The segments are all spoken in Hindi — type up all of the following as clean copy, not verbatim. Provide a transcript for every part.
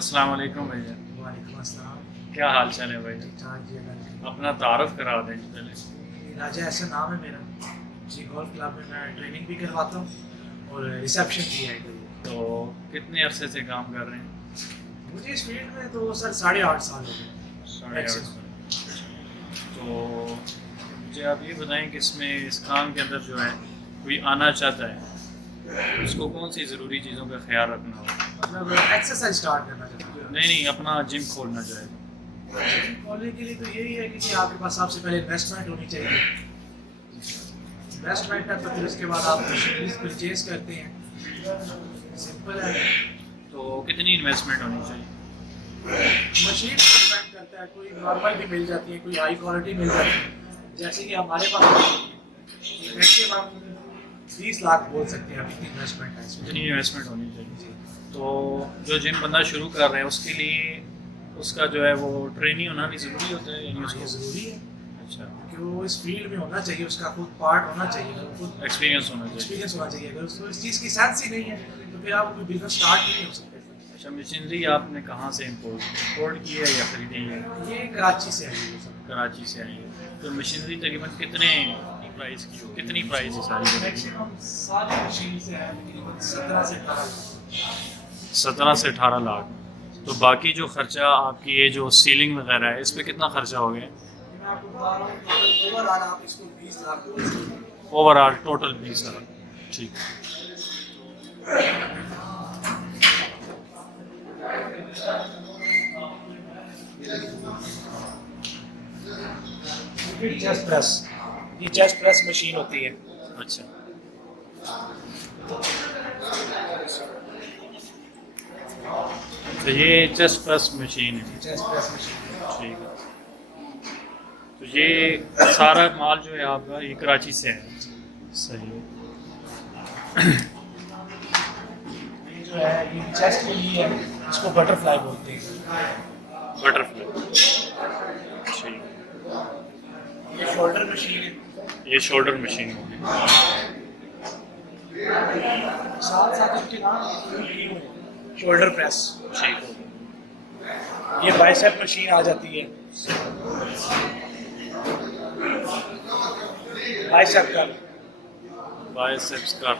अस्सलाम वालेकुम भैया। वालेकुम अस्सलाम। क्या हाल चाल है भैया? ठीक ठाक जी, अल्हम्दुलिल्लाह। अपना तारुफ करा दें पहले। राजा ऐसा नाम है मेरा जी। गोल्फ क्लब में मैं ट्रेनिंग भी करवाता हूँ और रिसेप्शन भी है इधर। तो कितने अरसे से काम कर रहे हैं? मुझे इस फील्ड में तो सर 8.5 साल हो गए 8.5 मैक्सिमम। साल। तो मुझे आप ये बताएं कि इसमें इस काम के अंदर जो है कोई आना चाहता है उसको कौन सी ज़रूरी चीज़ों का ख्याल रखना होगा? मतलब एक्सरसाइज स्टार्ट करना चाहता हूँ। नहीं, अपना जिम खोलना चाहे जिम खोलने के लिए तो यही है कि आपके पास सबसे पहले इन्वेस्टमेंट होनी चाहिए। इन्वेस्टमेंट है तो फिर उसके बाद आप मशीनरीज परचेज करते हैं। सिंपल है। तो कितनी इन्वेस्टमेंट होनी चाहिए? मशीन पर डिपेंड करता है, कोई नॉर्मल भी मिल जाती है, कोई हाई क्वालिटी मिल जाती है। जैसे कि हमारे पास मैक्सिमम 20 लाख बोल सकते हैं अभी की इन्वेस्टमेंट है इसमें। कितनी इन्वेस्टमेंट होनी चाहिए? तो जो जिम बंदा शुरू कर रहे हैं उसके लिए उसका जो है वो ट्रेनिंग होना भी ज़रूरी होता है, यानी ये उसको ज़रूरी है अच्छा कि वो इस फील्ड में होना चाहिए, उसका खुद पार्ट होना चाहिए, अगर खुद एक्सपीरियंस होना चाहिए। एक्सपीरियंस होना चाहिए। अगर उसको इस चीज़ की सेंस ही नहीं है तो फिर आप कोई बिजनेस स्टार्ट नहीं हो सकते। अच्छा, मशीनरी आपने कहाँ से इम्पोर्ट की है या खरीदी है? ये कराची से है ये सब। कराची से आई है। तो मशीनरी तकरीबन कितने प्राइस की हो, कितनी प्राइस है सारी? मैक्सिमम सारी मशीन से है तकरीबन 17 से 18 लाख। 17 से 18 लाख। तो बाकी जो खर्चा आपकी ये जो सीलिंग वगैरह है इस पर कितना खर्चा हो गया? मैं आपको बता रहा हूँ ओवरऑल आप इसको 20 लाख बोल सकते हैं। Overall total 20 lakh. ठीक। चेस्ट प्रेस, ये चेस्ट प्रेस मशीन होती है। अच्छा, तो ये चेस्ट प्रेस मशीन है। चेस्ट प्रेस मशीन ठीक है। तो ये सारा माल जो है आपका ये कराची से है? सही है। ये जो है ये चेस्ट के लिए है, इसको बटरफ्लाई बोलते हैं। बटरफ्लाई। ठीक। ये शोल्डर मशीन है। ये शोल्डर मशीन होगी। साथ साथ इसके नाम शोल्डर प्रेस। ठीक। ये बाइसेप मशीन आ जाती है। बाइसेप कर, बाइसेप्स का।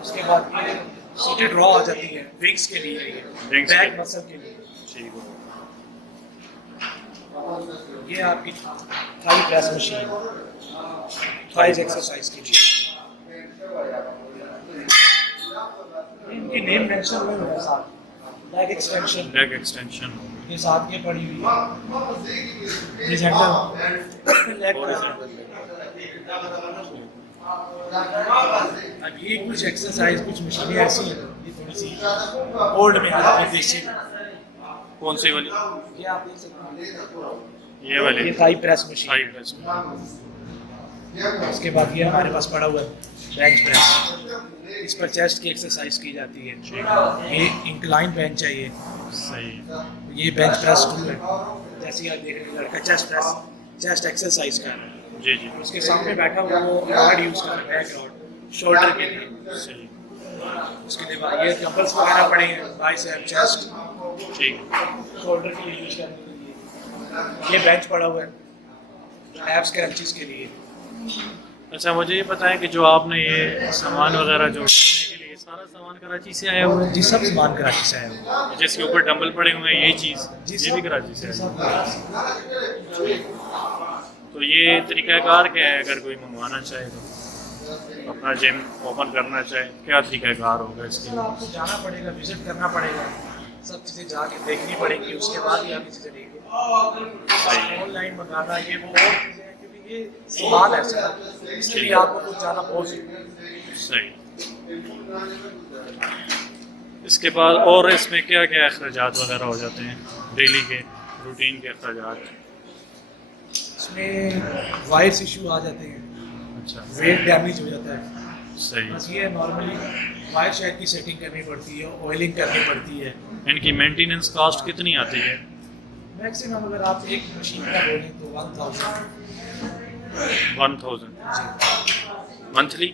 उसके बाद ये सीटेड रॉ आ जाती है विंग्स के लिए, ये Wings बैक के- मसल के लिए। ठीक है। ये आपकी thigh press machine, thighs exercise के लिए। इनकी नेम मेंशन हुए हैं साथ। लेग एक्सटेंशन, लेग एक्सटेंशन हो ये साथ ये पड़ी हुई है। हॉरिजॉन्टल लेग अब ये कुछ एक्सरसाइज कुछ मशीनें ऐसी हैं ये थोड़ी सी ओल्ड में आ जाती है देसी में। कौन सी वाली? ये आप देख सकते हैं, ये वाली ये thigh press machine. Thigh press. उसके बाद ये हमारे पास पड़ा हुआ है बेंच प्रेस, इस पर चेस्ट की एक्सरसाइज की जाती है। ये इंक्लाइन बेंच है, ये सही। ये बेंच प्रेस टूल है। जैसे आप देख रहे हैं लड़का चेस्ट प्रेस चेस्ट एक्सरसाइज कर रहा है, जी जी। उसके सामने बैठा हुआ वो रॉड यूज कर रहा है, बैक रॉड शोल्डर के लिए। सही। उसके बाद ये डंबल्स वगैरह पड़े हैं, बाइसेप चेस्ट ठीक। शोल्डर के लिए यूज करने के लिए। ये बेंच पड़ा हुआ है एब्स क्रंचेस के लिए। अच्छा, मुझे ये बताएं कि जो आपने ये सामान वगैरह जो रखने के लिए सारा सामान कराची से आया हुआ है? जी सब सामान कराची से आया हुआ है। जिसके ऊपर डंबल पड़े हुए हैं, यही चीज़ जी ये भी कराची से जी आई सब है? कराची से। तो ये तरीक़ाकार क्या है अगर कोई मंगवाना चाहे तो, अपना जिम ओपन करना चाहे, क्या तरीक़ाकार होगा इसके सर लिए? आपको जाना पड़ेगा, विजिट करना पड़ेगा, सब चीज़ें जाके देखनी पड़ेंगी, उसके बाद ही आप ये चीज़ें देखेंगे। ऑनलाइन मंगाना ये वो और चीज़ें हैं क्योंकि ये सामान है सर, इसके लिए आपको कुछ जाना बहुत ज़रूरी है। सही। इसके बाद और इसमें क्या क्या अखराजात वगैरह हो जाते हैं डेली के रूटीन के अखराजात? इसमें वायर्स इशू आ जाते हैं, अच्छा, वेट डैमेज हो जाता है। सही। बस ये नॉर्मली वायर शेड की सेटिंग करनी पड़ती है, ऑयलिंग करनी पड़ती है। इनकी मेंटेनेंस कॉस्ट कितनी आती है? मैक्सिमम अगर आप एक मशीन का बोलें तो 1000 1000 जी मंथली?